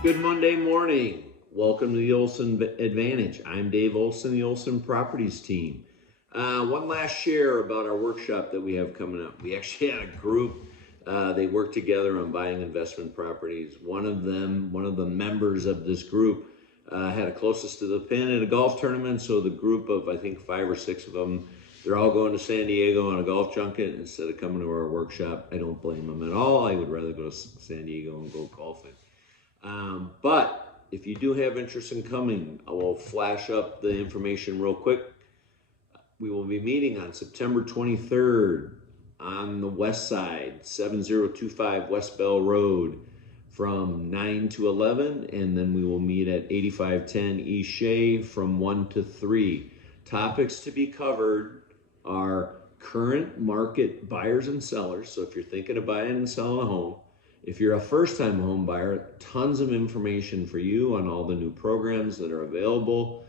Good Monday morning. Welcome to the Olson Advantage. I'm Dave Olson, the Olson Properties team. One last share about our workshop that we have coming up. We actually had a group. They worked together on buying investment properties. One of the members of this group, had a closest to the pin at a golf tournament. So the group of, I think, 5 or 6 of them, they're all going to San Diego on a golf junket instead of coming to our workshop. I don't blame them at all. I would rather go to San Diego and go golfing. But if you do have interest in coming, I will flash up the information real quick. We will be meeting on September 23rd on the west side, 7025 West Bell Road from 9 to 11. And then we will meet at 8510 East Shea from 1 to 3. Topics to be covered are current market buyers and sellers. So if you're thinking of buying and selling a home, if you're a first-time home buyer, tons of information for you on all the new programs that are available.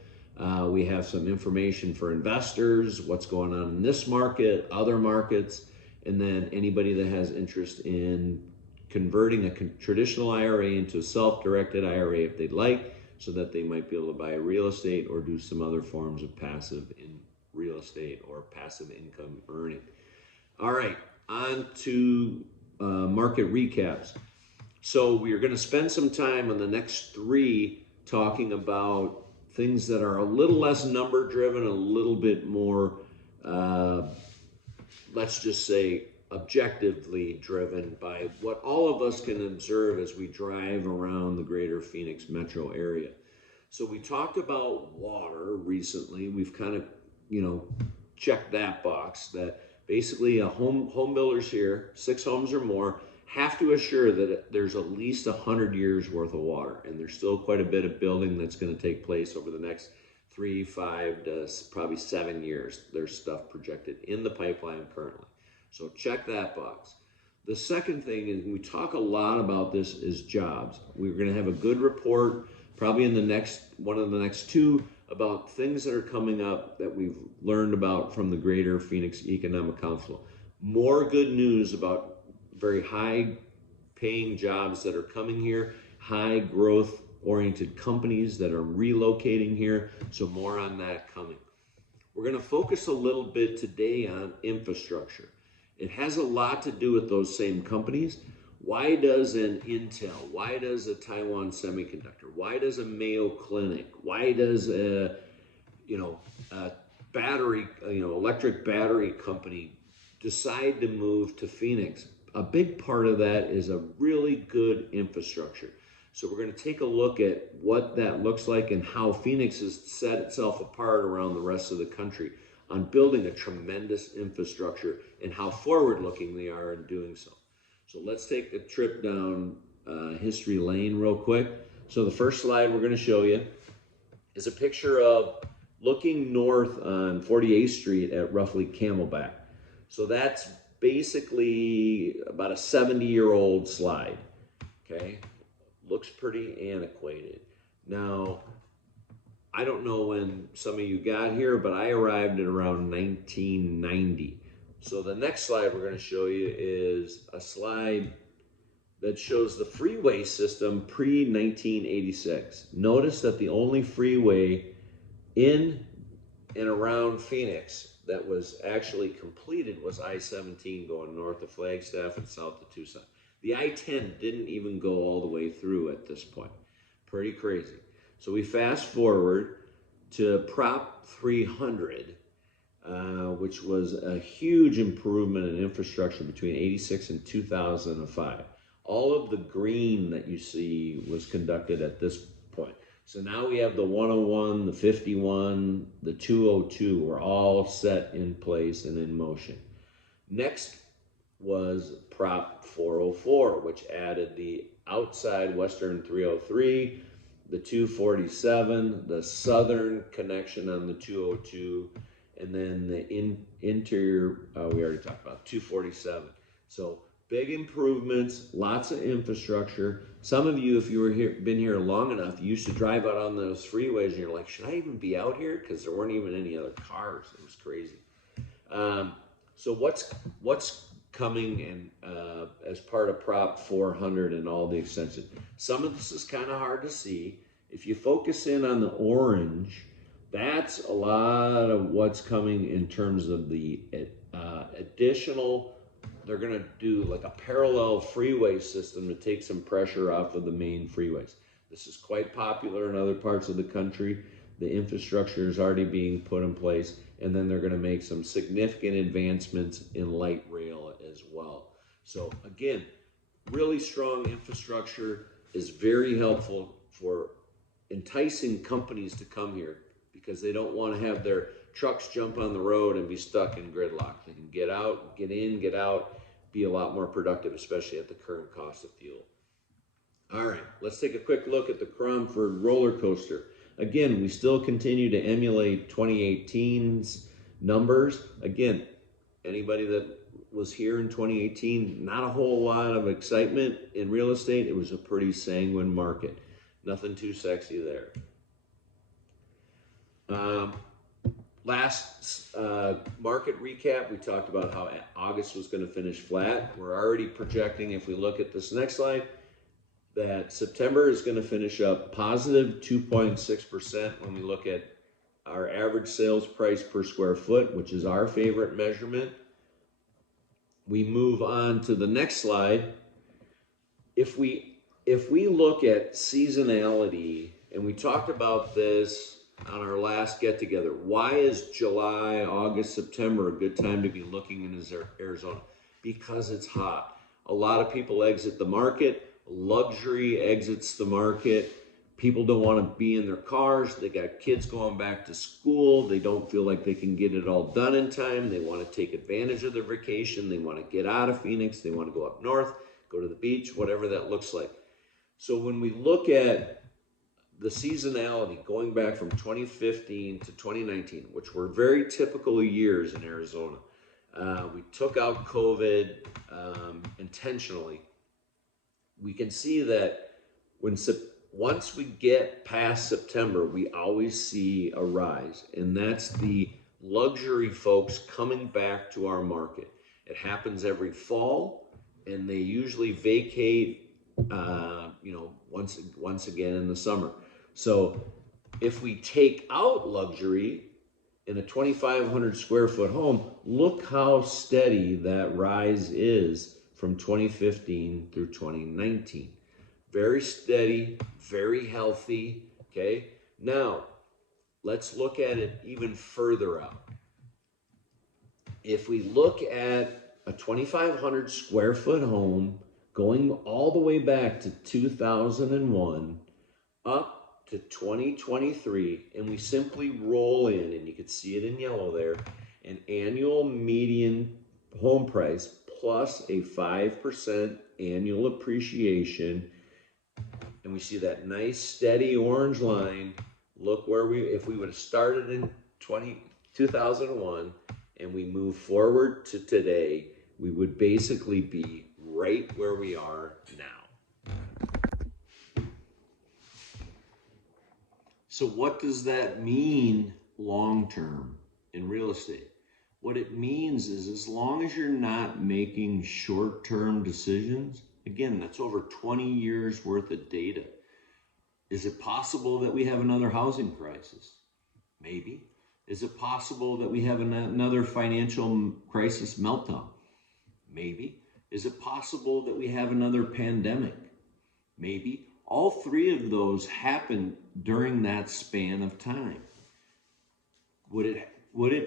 We have some information for investors, what's going on in this market, other markets, and then anybody that has interest in converting a traditional IRA into a self-directed IRA if they'd like, so that they might be able to buy real estate or do some other forms of passive in real estate or passive income earning. All right, on to market recaps. So we are going to spend some time on the next 3 talking about things that are a little less number driven, a little bit more, let's just say, objectively driven by what all of us can observe as we drive around the greater Phoenix metro area. So we talked about water recently. We've kind of, checked that box that basically home builders here, 6 homes or more, have to assure that there's at least 100 years worth of water. And there's still quite a bit of building that's going to take place over the next 3, 5 to probably 7 years. There's stuff projected in the pipeline currently. So check that box. The second thing is, we talk a lot about this, is jobs. We're going to have a good report probably in one of the next 2 about things that are coming up that we've learned about from the Greater Phoenix Economic Council. More good news about very high paying jobs that are coming here, high growth oriented companies that are relocating here. So more on that coming. We're going to focus a little bit today on infrastructure. It has a lot to do with those same companies. Why does an Intel, why does a Taiwan Semiconductor, why does a Mayo Clinic, why does a battery, electric battery company decide to move to Phoenix? A big part of that is a really good infrastructure. So we're going to take a look at what that looks like and how Phoenix has set itself apart around the rest of the country on building a tremendous infrastructure and how forward-looking they are in doing so. So let's take a trip down history lane real quick. So the first slide we're going to show you is a picture of looking north on 48th Street at roughly Camelback. So that's basically about a 70-year-old slide, okay? Looks pretty antiquated. Now, I don't know when some of you got here, but I arrived at around 1990. So the next slide we're going to show you is a slide that shows the freeway system pre-1986. Notice that the only freeway in and around Phoenix that was actually completed was I-17 going north of Flagstaff and south to Tucson. The I-10 didn't even go all the way through at this point. Pretty crazy. So we fast forward to Prop 300, which was a huge improvement in infrastructure between 86 and 2005. All of the green that you see was conducted at this point. So now we have the 101, the 51, the 202 were all set in place and in motion. Next was Prop 404, which added the outside Western 303, the 247, the southern connection on the 202, and then the interior, we already talked about, 247. So big improvements, lots of infrastructure. Some of you, if you were here, been here long enough, you used to drive out on those freeways and you're like, should I even be out here? Because there weren't even any other cars. It was crazy. So what's coming and as part of Prop 400 and all the extensions. Some of this is kind of hard to see. If you focus in on the orange, that's a lot of what's coming in terms of the additional. They're going to do like a parallel freeway system to take some pressure off of the main freeways. This is quite popular in other parts of the country. The infrastructure is already being put in place, and then they're going to make some significant advancements in light rail as well. So again, really strong infrastructure is very helpful for enticing companies to come here because they don't want to have their trucks jump on the road and be stuck in gridlock. They can get out, get in, get out, be a lot more productive, especially at the current cost of fuel. All right, let's take a quick look at the Cromford roller coaster. Again, we still continue to emulate 2018's numbers. Again, anybody that was here in 2018, not a whole lot of excitement in real estate. It was a pretty sanguine market. Nothing too sexy there. Last market recap, we talked about how August was going to finish flat. We're already projecting, if we look at this next slide, that September is going to finish up positive 2.6% when we look at our average sales price per square foot, which is our favorite measurement. We move on to the next slide. If we look at seasonality, and we talked about this on our last get together, why is July, August, September a good time to be looking in Arizona? Because it's hot. A lot of people exit the market. Luxury exits the market. People don't want to be in their cars. They got kids going back to school. They don't feel like they can get it all done in time. They want to take advantage of their vacation. They want to get out of Phoenix. They want to go up north, go to the beach, whatever that looks like. So when we look at the seasonality going back from 2015 to 2019, which were very typical years in Arizona, we took out COVID intentionally. We can see that once we get past September, we always see a rise, and that's the luxury folks coming back to our market. It happens every fall, and they usually vacate, once again in the summer. So if we take out luxury in a 2,500 square foot home, look how steady that rise is from 2015 through 2019. Very steady, very healthy, okay? Now, let's look at it even further out. If we look at a 2,500 square foot home going all the way back to 2001 up to 2023, and we simply roll in, and you can see it in yellow there, an annual median home price plus a 5% annual appreciation, and we see that nice steady orange line. Look where if we would have started in 2001 and we move forward to today, we would basically be right where we are now. So what does that mean long term in real estate? What it means is, as long as you're not making short-term decisions, again, that's over 20 years worth of data. Is it possible that we have another housing crisis? Maybe. Is it possible that we have another financial crisis meltdown? Maybe. Is it possible that we have another pandemic? Maybe. All three of those happen during that span of time. Would it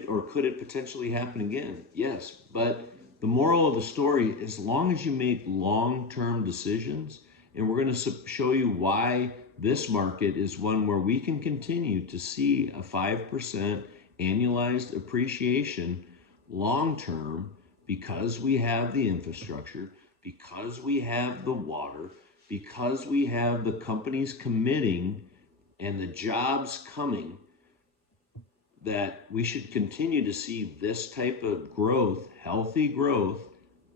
or could it potentially happen again? Yes, but the moral of the story, as long as you make long-term decisions, and we're going to show you why this market is one where we can continue to see a 5% annualized appreciation long-term, because we have the infrastructure, because we have the water, because we have the companies committing and the jobs coming, that we should continue to see this type of growth, healthy growth,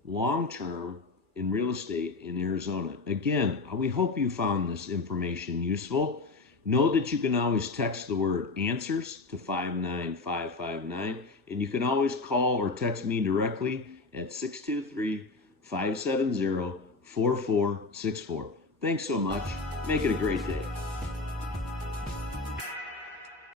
long-term in real estate in Arizona. Again, we hope you found this information useful. Know that you can always text the word answers to 59559, and you can always call or text me directly at 623-570-4464. Thanks so much. Make it a great day.